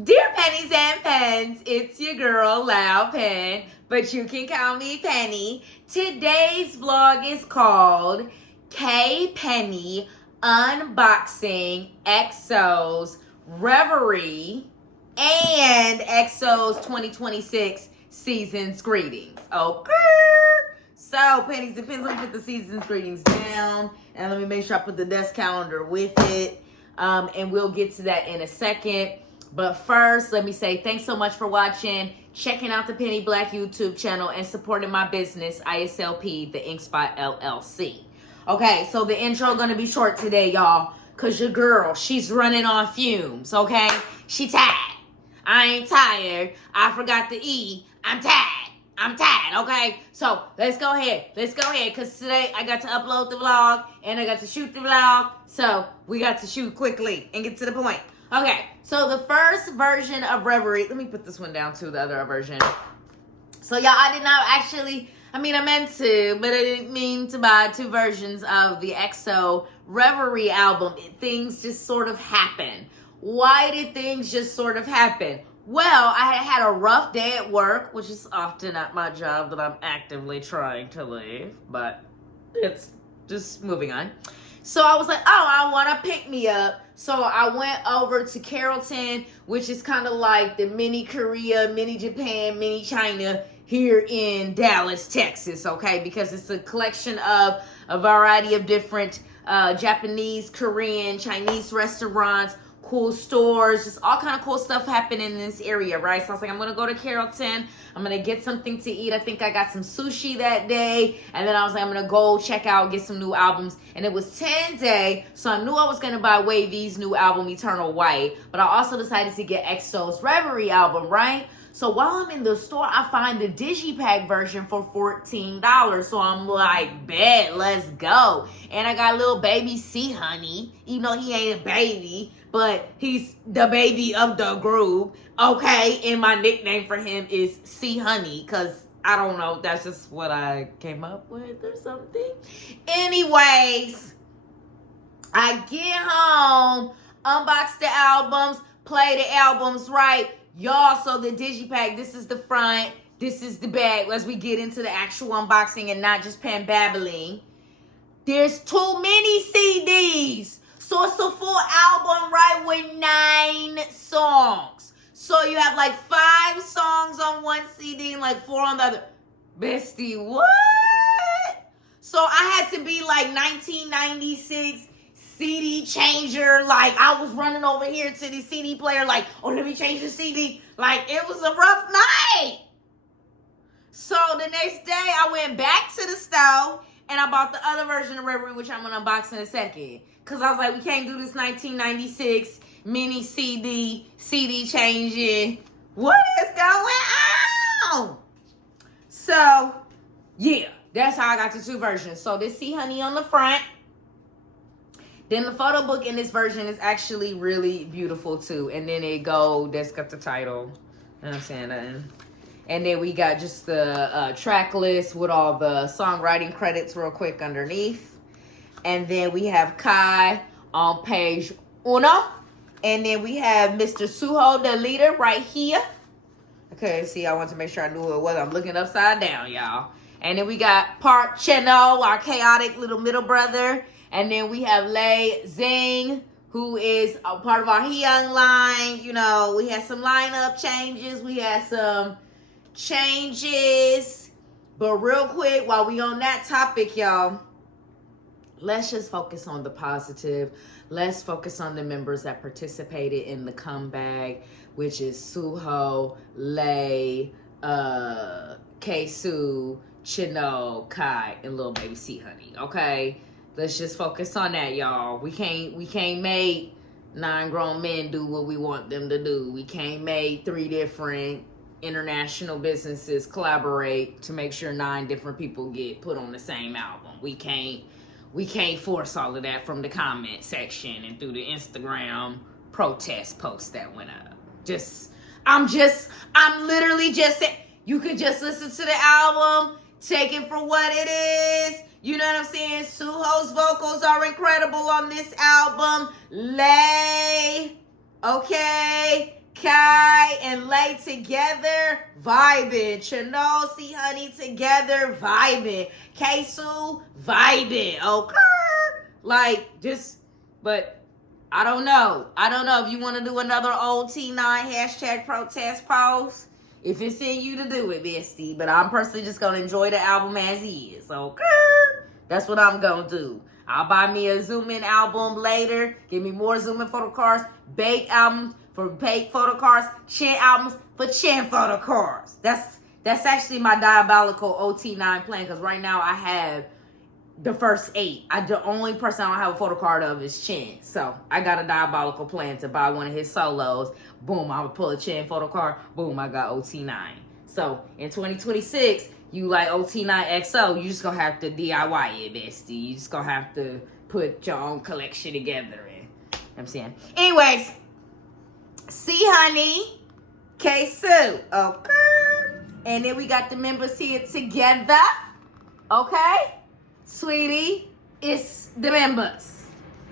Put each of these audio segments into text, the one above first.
Dear Pennies and Pens, it's your girl, Loud Pen, but you can call me Penny. Today's vlog is called K-Penny Unboxing EXO's Reverie and EXO's 2026 Season's Greetings. Okay. So, Pennies and Pens, let me put the Season's Greetings down, and let me make sure I put the desk calendar with it, and we'll get to that in a second. But first, let me say thanks so much for watching, checking out the Penny Black YouTube channel, and supporting my business, ISLP, the Ink Spot LLC. Okay, so the intro gonna be short today, y'all, because your girl, she's running on fumes, okay? She tired. I ain't tired. I forgot the E. I'm tired, okay? So let's go ahead, because today I got to upload the vlog, and I got to shoot the vlog, so we got to shoot quickly and get to the point. Okay, so the first version of Reverie, let me put this one down to the other version. So y'all, I did not actually, I meant to, but I didn't mean to buy two versions of the EXO Reverie album. Things just sort of happen. Why did things just sort of happen? Well, I had a rough day at work, which is often at my job that I'm actively trying to leave, but it's just moving on. So I was like, oh, I want to pick me up. So I went over to Carrollton, which is kind of like the mini Korea, mini Japan, mini China here in Dallas, Texas, okay? Because it's a collection of a variety of different Japanese, Korean, Chinese restaurants, cool stores, just all kind of cool stuff happening in this area, right? So I was like, I'm going to go to Carrollton. I'm going to get something to eat. I think I got some sushi that day. And then I was like, I'm going to go check out, get some new albums. And it was 10 day. So I knew I was going to buy Wavy's new album, Eternal White. But I also decided to get EXO's Reverie album, right? So while I'm in the store, I find the digipack version for $14. So I'm like, bet, let's go. And I got little baby Sehunnie, even though he ain't a baby, but he's the baby of the group, okay? And my nickname for him is Sehunnie, because I don't know, that's just what I came up with or something. Anyways, I get home, unbox the albums, play the albums, right? Y'all, so the digipack, this is the front, this is the back, as we get into the actual unboxing and not just pen babbling. There's too many CDs. So it's a full album, right, with 9 songs. So you have like 5 songs on one CD and like 4 on the other. Bestie, what? So I had to be like 1996 CD changer. Like I was running over here to the CD player like, oh, let me change the CD. Like it was a rough night. So the next day I went back to the store and I bought the other version of Reverie, which I'm going to unbox in a second. Because I was like, we can't do this 1996 mini CD changing. What is going on? So, yeah, that's how I got the 2 versions. So this Sehunnie on the front. Then the photo book in this version is actually really beautiful too. And then it that's got the title. You know what I'm saying? And then we got just the track list with all the songwriting credits real quick underneath. And then we have Kai on page 1. And then we have Mr. Suho, the leader, right here. Okay, see, I want to make sure I knew who it was. I'm looking upside down, y'all. And then we got Park Chanyeol, our chaotic little middle brother. And then we have Lei Zing, who is a part of our Hyung line. You know, we had some lineup changes. We had some changes. But real quick, while we on that topic, y'all, let's just focus on the positive. Let's focus on the members that participated in the comeback, which is Suho, Lei, Kyungsoo, Chanyeol, Kai, and little baby Sehunnie. Okay, let's just focus on that, y'all. We can't make 9 grown men do what we want them to do. We can't make 3 different international businesses collaborate to make sure 9 different people get put on the same album. We can't force all of that from the comment section and through the Instagram protest post that went up. I'm literally just saying, you could just listen to the album, take it for what it is. You know what I'm saying? Suho's vocals are incredible on this album. Lei, okay? Kai and Lay together, vibing. Chanyeol, Sehunnie together, vibing. Kyungsoo, vibing. Okay. Like, just, but I don't know. I don't know if you want to do another OT9 hashtag protest post. If it's in you to do it, bestie. But I'm personally just going to enjoy the album as is. Okay. That's what I'm going to do. I'll buy me a Xiumin album later. Give me more Xiumin photocards. Bake albums for Bake photocards. Chen albums for Chen photocards. That's actually my diabolical OT9 plan. Because right now I have the first 8. The only person I don't have a photocard of is Chen. So I got a diabolical plan to buy one of his solos. Boom, I would pull a Chen photocard. Boom, I got OT9. So in 2026, you like OT9 EXO, you just gonna have to DIY it, bestie. You just gonna have to put your own collection together. You know what I'm saying? Anyways, Sehunnie, Kyungsoo, okay? And then we got the members here together, okay? Sweetie, it's the members,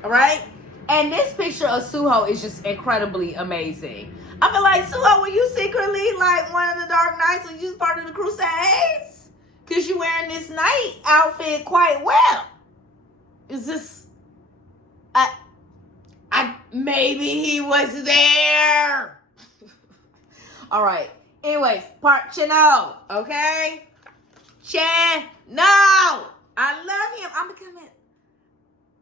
all right? And this picture of Suho is just incredibly amazing. I feel like, Suho, were you secretly like one of the Dark Knights when you was part of the Crusades? Because you wearing this night outfit quite well. Is this... maybe he was there. All right. Anyways, Park Chanyeol, okay? Chen, no! I love him.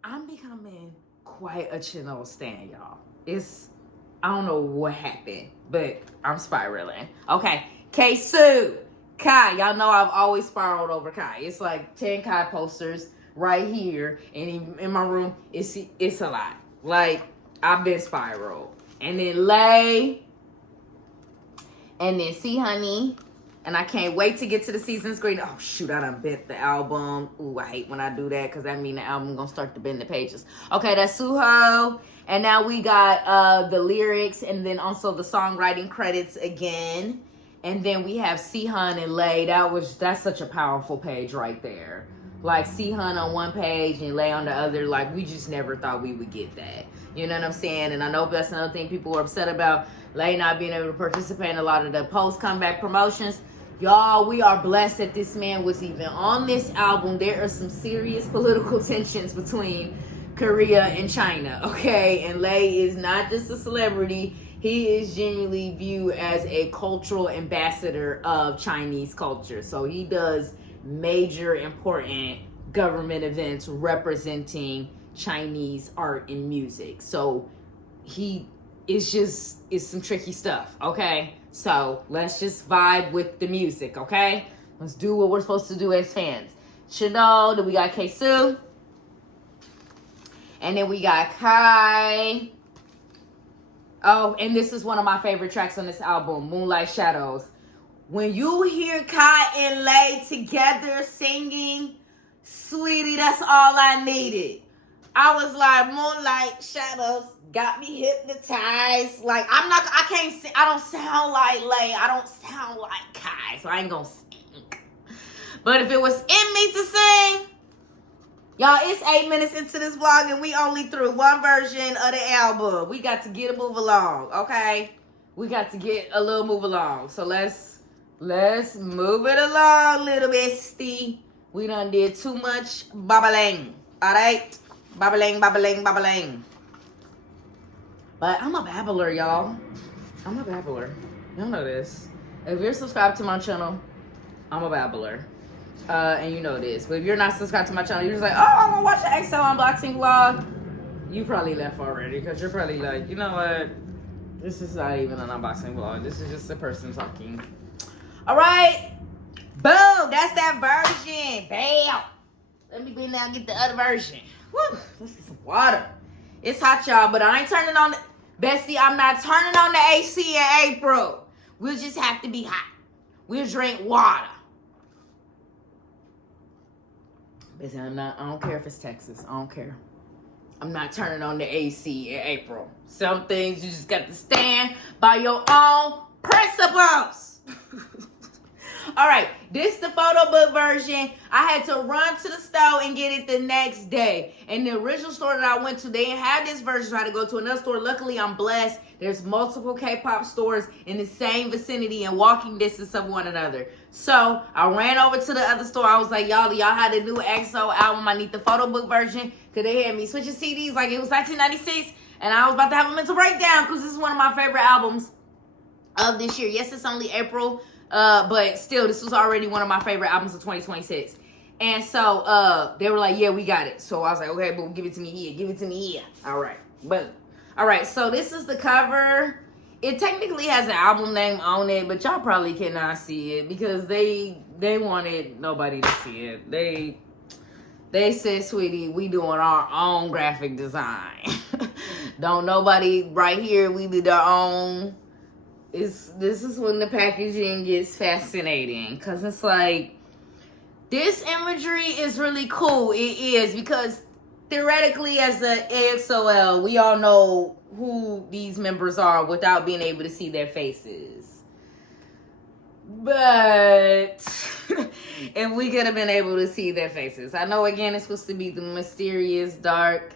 I'm becoming quite a Chanyeol stan, y'all. I don't know what happened, but I'm spiraling. Okay, Kyungsoo, Kai. Y'all know I've always spiraled over Kai. It's like 10 Kai posters right here, and in my room, it's a lot. Like, I've been spiraled. And then Lay, and then Sehunnie, and I can't wait to get to the season's greeting. Oh, shoot, I done bent the album. Ooh, I hate when I do that because that means the album gonna start to bend the pages. Okay, that's Suho. And now we got the lyrics and then also the songwriting credits again. And then we have Sehun and Lay. That's such a powerful page right there. Like Sehun on one page and Lay on the other. Like, we just never thought we would get that. You know what I'm saying? And I know that's another thing people were upset about. Lay not being able to participate in a lot of the post-comeback promotions. Y'all, we are blessed that this man was even on this album. There are some serious political tensions between Korea and China, okay? And Lay is not just a celebrity. He is genuinely viewed as a cultural ambassador of Chinese culture. So he does major important government events representing Chinese art and music. So it's some tricky stuff, okay? So let's just vibe with the music, okay? Let's do what we're supposed to do as fans. Chanyeol, then we got Kyungsoo. And then we got Kai. Oh, and this is one of my favorite tracks on this album, Moonlight Shadows. When you hear Kai and Lay together singing, sweetie, that's all I needed. I was like, Moonlight Shadows got me hypnotized. Like, I don't sound like Lay. I don't sound like Kai, so I ain't gonna sing. But if it was in me to sing, y'all, it's 8 minutes into this vlog and we only through one version of the album. We got to get a move along, okay? We got to get a little move along. So let's move it along, little bestie. We done did too much babbling, all right? Babbling, babbling, babbling. But I'm a babbler, y'all. I'm a babbler. Y'all know this. If you're subscribed to my channel, I'm a babbler. And you know this. But if you're not subscribed to my channel, you're just like, oh, I'm gonna watch the EXO unboxing vlog. You probably left already because you're probably like, you know what? This is not even an unboxing vlog. This is just a person talking. All right. Boom. That's that version. Bam. Let me bend down and get the other version. Woo. Let's get some water. It's hot, y'all, but I ain't turning on the... Bestie, I'm not turning on the AC in April. We'll just have to be hot. We'll drink water. Bestie, I don't care if it's Texas. I don't care. I'm not turning on the AC in April. Some things you just got to stand by your own principles. All right, this is the photo book version. I had to run to the store and get it the next day. And the original store that I went to, they didn't have this version, so I had to go to another store. Luckily, I'm blessed. There's multiple K-pop stores in the same vicinity and walking distance of one another. So I ran over to the other store. I was like, y'all had the new EXO album. I need the photo book version, because they had me switching CDs like it was 1996. And I was about to have a mental breakdown because this is one of my favorite albums of this year. Yes, it's only April, but still, this was already one of my favorite albums of 2026. And so they were like, yeah, we got it. So I was like, okay, but give it to me here. Give it to me here. All right. Boom. All right, so this is the cover. It technically has an album name on it, but y'all probably cannot see it because they wanted nobody to see it. They said, sweetie, we doing our own graphic design. Don't nobody right here, we did our own. This is when the packaging gets fascinating, because it's like, this imagery is really cool. It is, because theoretically, as a EXO-L, we all know who these members are without being able to see their faces. But if we could have been able to see their faces. I know, again, it's supposed to be the mysterious, dark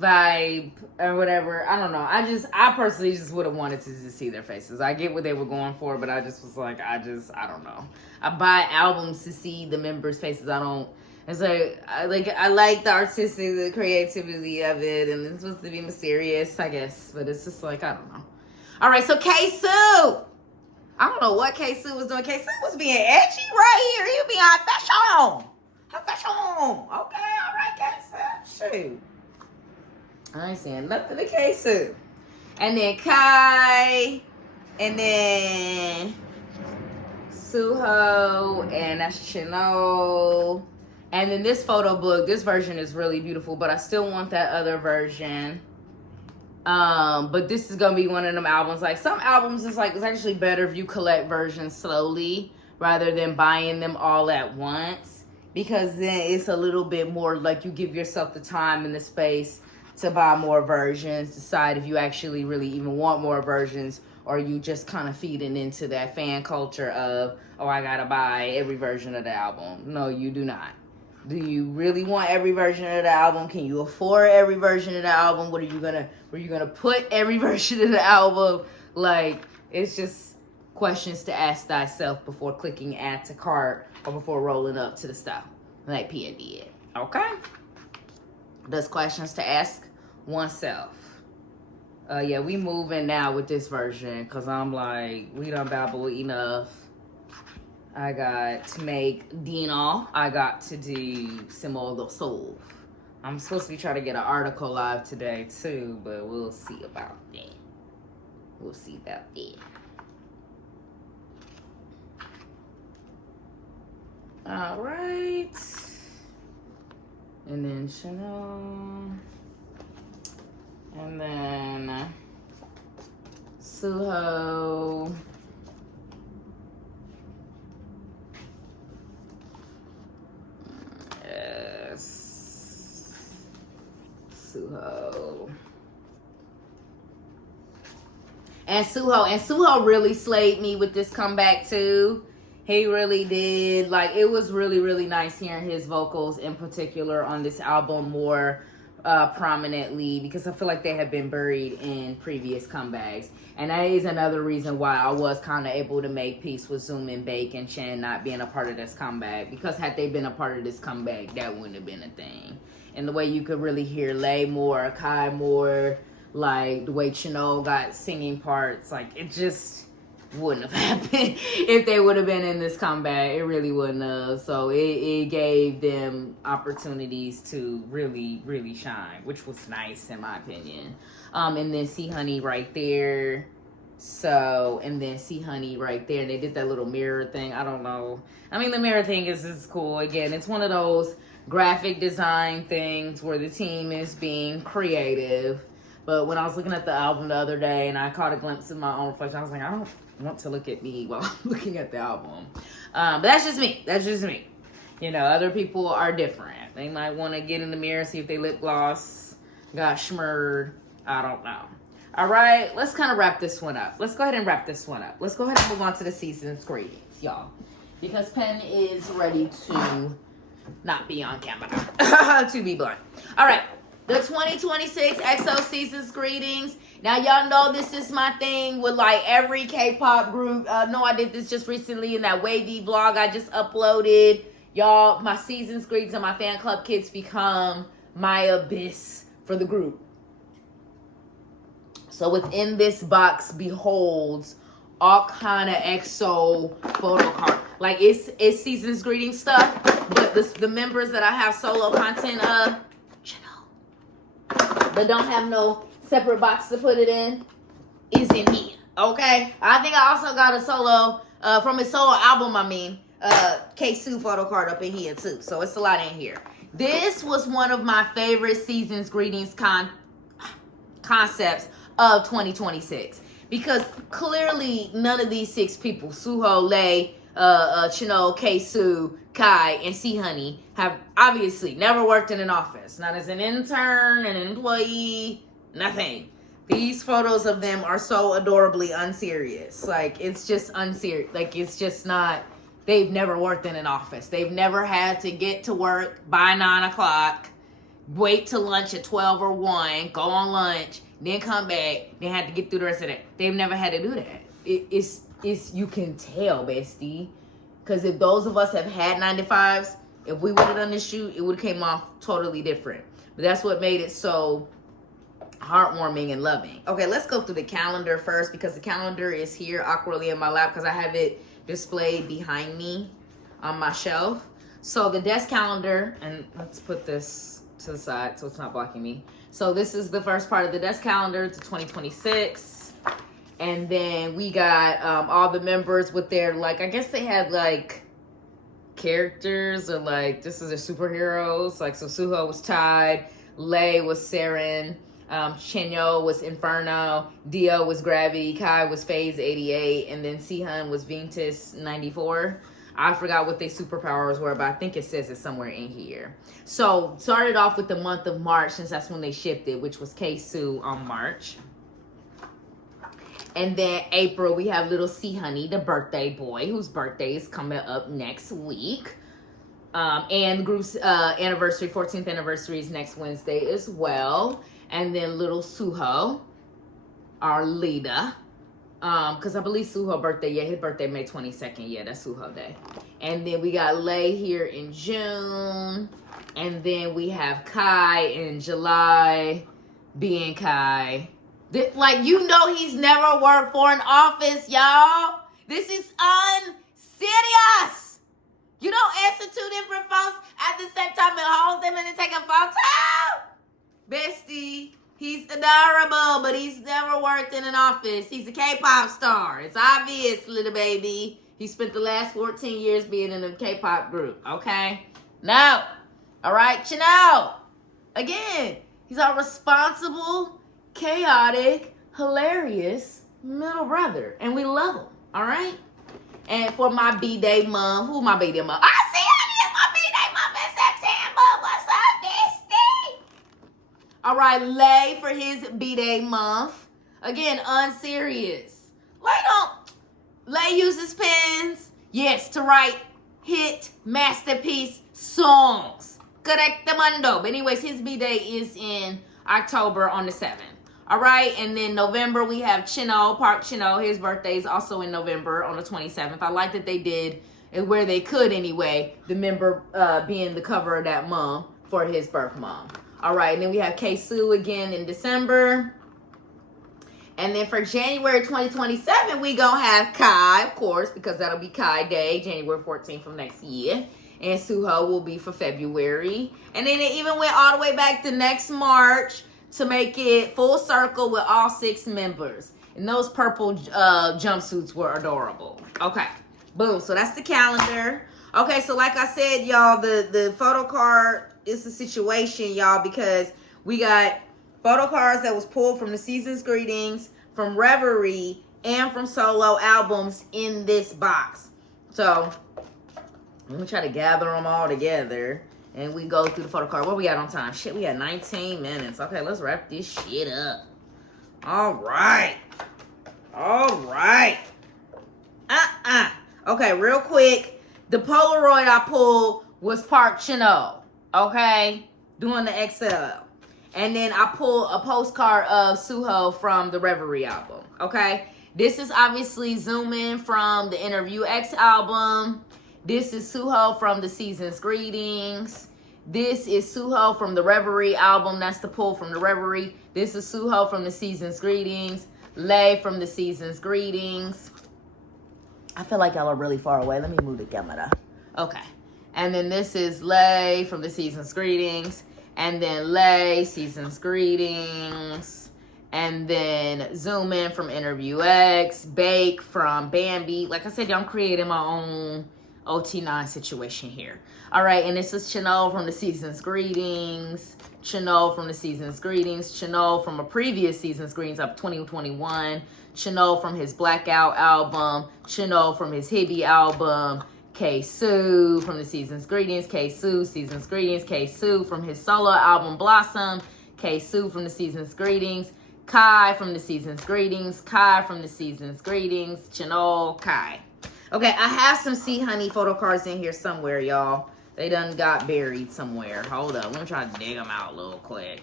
vibe or whatever. I don't know. I personally just would have wanted to just see their faces. I get what they were going for, but I just was like, I don't know. I buy albums to see the members' faces. I don't. It's like I like the artistic, the creativity of it, and it's supposed to be mysterious, I guess. But it's just like, I don't know. All right, so Kyungsoo. I don't know what Kyungsoo was doing. Kyungsoo was being edgy right here. He was being high fashion. High fashion. Okay, all right, Kyungsoo. Shoot. I ain't saying nothing to Kyungsoo. And then Kai, and then Suho, and that's Chanyeol. And then this photo book, this version is really beautiful, but I still want that other version. But this is gonna be one of them albums. Like, some albums is like, it's actually better if you collect versions slowly rather than buying them all at once, because then it's a little bit more like you give yourself the time and the space to buy more versions, decide if you actually really even want more versions, or you just kind of feeding into that fan culture of, oh, I gotta buy every version of the album. No, you do not. Do you really want every version of the album? Can you afford every version of the album? Where are you gonna put every version of the album? Like, it's just questions to ask thyself before clicking add to cart or before rolling up to the store, like Pia did. Okay? Those questions to ask oneself. Yeah, we moving now with this version, because I'm like, we done babble enough. I got to make dinner. I got to do some other stuff. I'm supposed to be trying to get an article live today too, but we'll see about that. We'll see about that. All right. And then Chanyeol. And then Suho. Suho. And Suho really slayed me with this comeback too. He really did. Like, it was really, really nice hearing his vocals in particular on this album more prominently, because I feel like they have been buried in previous comebacks. And that is another reason why I was kind of able to make peace with Xiumin, Baek, and Chen not being a part of this comeback. Because had they been a part of this comeback, that wouldn't have been a thing. And the way you could really hear Lay more, Kai more, like the way Chanyeol got singing parts, like, it just wouldn't have happened if they would have been in this comeback. It really wouldn't have. So it gave them opportunities to really, really shine, which was nice in my opinion. And then Sehunnie right there. So, and then Sehunnie right there. They did that little mirror thing. I don't know. I mean, the mirror thing is cool. Again, it's one of those graphic design things where the team is being creative. But when I was looking at the album the other day and I caught a glimpse of my own reflection, I was like, I don't want to look at me while I'm looking at the album. But that's just me. That's just me. You know, other people are different. They might want to get in the mirror, see if they lip gloss got schmurred. I don't know. All right, let's kind of wrap this one up. Let's go ahead and wrap this one up. Let's go ahead and move on to the season's greetings, y'all. because Pen is ready to not be on camera, to be blunt. All right, the 2026 EXO season's greetings. Now, y'all know this is my thing with like every K-pop group. No, I did this just recently in that wavy vlog I just uploaded. Y'all, my season's greetings and my fan club kits become my abyss for the group. So within this box beholds all kind of EXO photo card. Like it's season's greeting stuff, but the members that I have solo content of, but don't have no separate box to put it in, is in here. Okay, I think I also got a solo from his solo album. I mean, Kyungsoo photo card up in here too. So it's a lot in here. This was one of my favorite season's greetings concepts of 2026. Because clearly none of these 6 people, Suho, Lay, Chanyeol, Kyungsoo, Kai, and Sehunnie, have obviously never worked in an office. Not as an intern, an employee, nothing. These photos of them are so adorably unserious. Like, it's just unserious. Like, it's just not, they've never worked in an office. They've never had to get to work by 9 o'clock, wait till lunch at 12 or 1, go on lunch, then come back, then have to get through the rest of that. They've never had to do that. It's you can tell, bestie. Because if those of us have had 9-to-5s, if we would have done this shoot, it would have came off totally different. But that's what made it so heartwarming and loving. Okay, let's go through the calendar first, because the calendar is here awkwardly in my lap because I have it displayed behind me on my shelf. So the desk calendar, and let's put this to the side so it's not blocking me. So this is the first part of the desk calendar to 2026. And then we got all the members with their, like, I guess they had, like, characters or, like, this is their superheroes. Like, so Suho was Tide, Lay was Saren, Chanyeol was Inferno, Dio was Gravity, Kai was Phase 88, and then Sehun was Ventus 94. I forgot what their superpowers were, but I think it says it somewhere in here. So, started off with the month of March, since that's when they shipped it, which was Kyungsoo on March. And then April, we have little Sehunnie, the birthday boy, whose birthday is coming up next week. And the group's anniversary, 14th anniversary, is next Wednesday as well. And then little Suho, our leader. Because I believe Suho birthday, yeah, his birthday May 22nd. Yeah, that's Suho day. And then we got Lay here in June. And then we have Kai in July, being Kai. Like, you know he's never worked for an office, y'all. This is unserious. You don't answer 2 different phones at the same time and hold them and then take a photo. Bestie, he's adorable, but he's never worked in an office. He's a K-pop star. It's obvious, little baby. He spent the last 14 years being in a K-pop group, okay? No. All right, Chanyeol. Again, he's our responsible, chaotic, hilarious middle brother. And we love him, all right? And for my B-Day mom, who my B-Day mom? I see honey, it's my B-Day mom in September. What's up, bestie? All right, Lay for his B-Day month. Again, unserious. Lay uses pens, yes, to write hit masterpiece songs. Correctamundo. But anyways, his B-Day is in October on the 7th. All right, and then November, we have Chanyeol, Park Chanyeol. His birthday is also in November on the 27th. I like that they did, where they could anyway, the member being the cover of that month for his birth month. All right, and then we have Kyungsoo again in December. And then for January 2027, we gonna have Kai, of course, because that'll be Kai Day, January 14th of next year. And Suho will be for February. And then it even went all the way back to next March to make it full circle with all 6 members. And those purple jumpsuits were adorable. Okay, boom. So that's the calendar. Okay, so like I said, y'all, the photo card is the situation, y'all, because we got photo cards that was pulled from the season's greetings, from Reverie, and from solo albums in this box. So let me try to gather them all together. And we go through the photo card. What we got on time? Shit, we got 19 minutes. Okay, let's wrap this shit up. All right. All right. Okay, real quick. The Polaroid I pulled was Park Chanyeol, okay? Doing the XL. And then I pulled a postcard of Suho from the Reverie album, okay? This is obviously Xiumin from the Interview X album. This is Suho from the Season's Greetings. This is Suho from the Reverie album. That's the pull from the Reverie. This is Suho from the Season's Greetings. Lay from the Season's Greetings. I feel like y'all are really far away. Let me move the camera. Okay. And then this is Lay from the Season's Greetings. And then Lay, Season's Greetings. And then Xiumin from Interview X. Bake from Bambi. Like I said, y'all, I'm creating my own OT9 situation here. All right, and this is Chanyeol from the Season's Greetings. Chanyeol from the Season's Greetings. Chanyeol from a previous Season's Greetings of 2021. Chanyeol from his Blackout album. Chanyeol from his Hibby album. Kyungsoo from the Season's Greetings. Kyungsoo, Season's Greetings. Kyungsoo from his solo album Blossom. Kyungsoo from the Season's Greetings. Kai from the Season's Greetings. Kai from the Season's Greetings. Chanyeol, Kai. Okay, I have some Sehunnie photo cards in here somewhere, y'all. They done got buried somewhere. Hold up, let me try to dig them out a little quick.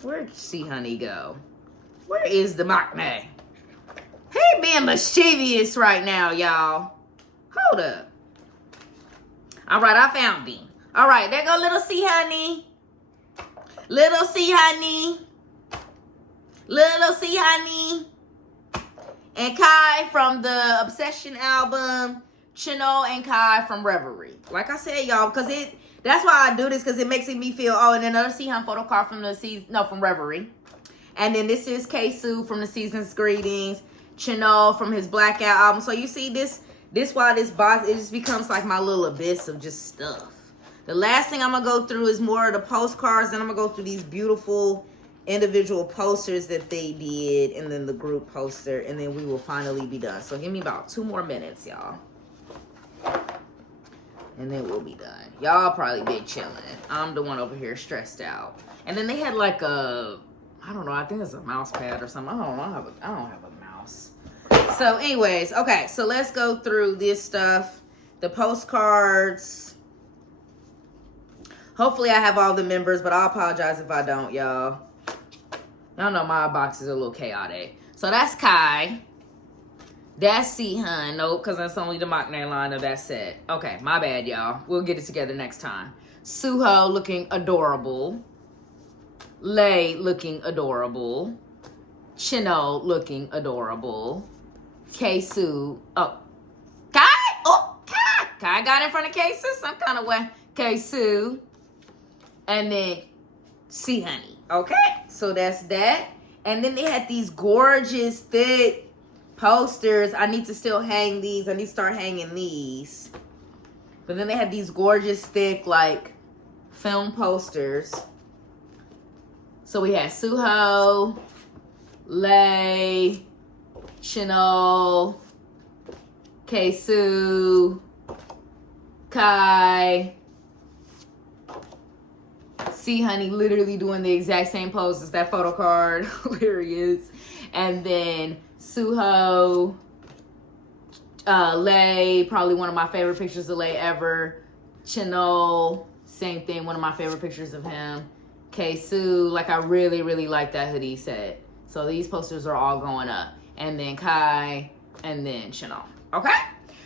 Where'd Sehunnie go? Where is the maknae? He being mischievous right now, y'all. Hold up. All right, I found him. All right, there go little Sehunnie. Little Sehunnie. Little Sehunnie. And Kai from the Obsession album. Chanyeol and Kai from Reverie. Like I said, y'all, because that's why I do this, because it makes me feel, oh, and another Sehun photo card from from Reverie. And then this is Kyungsoo from the Season's Greetings. Chanyeol from his Blackout album. So you see this why this box, it just becomes like my little abyss of just stuff. The last thing I'm going to go through is more of the postcards. Then I'm going to go through these beautiful individual posters that they did, and then the group poster, and then we will finally be done. So give me about 2 more minutes, y'all. And then we'll be done. Y'all probably be chilling. I'm the one over here stressed out. And then they had like a, I don't know, I think it's a mouse pad or something. I don't know. I don't have a mouse. So anyways, okay, so let's go through this stuff. The postcards. Hopefully I have all the members, but I apologize if I don't, y'all. Y'all know my box is a little chaotic. So that's Kai. That's Sehun. Nope, because that's only the maknae line of that set. Okay, my bad, y'all. We'll get it together next time. Suho looking adorable. Lay looking adorable. Chanyeol looking adorable. Kyungsoo. Oh. Kai? Oh, Kai. Kai got in front of Kyungsoo some kind of way. Kyungsoo. And then Sehunnie. Okay, so that's that. And then they had these gorgeous, thick posters. I need to still hang these. I need to start hanging these. But then they had these gorgeous, thick, like, film posters. So we had Suho, Lay, Chanyeol, Kyungsoo, Kai, Sehunnie literally doing the exact same pose as that photo card. Hilarious. And then Suho, Lay, probably one of my favorite pictures of Lay ever. Chanyeol, same thing, one of my favorite pictures of him. Kyungsoo, like I really, really like that hoodie set. So these posters are all going up. And then Kai, and then Chanyeol. Okay?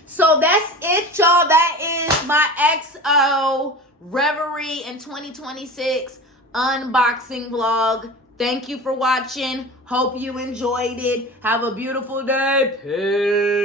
So that's it, y'all. That is my EXO Reverie in 2026 unboxing vlog. Thank you for watching. Hope you enjoyed it. Have a beautiful day. Peace.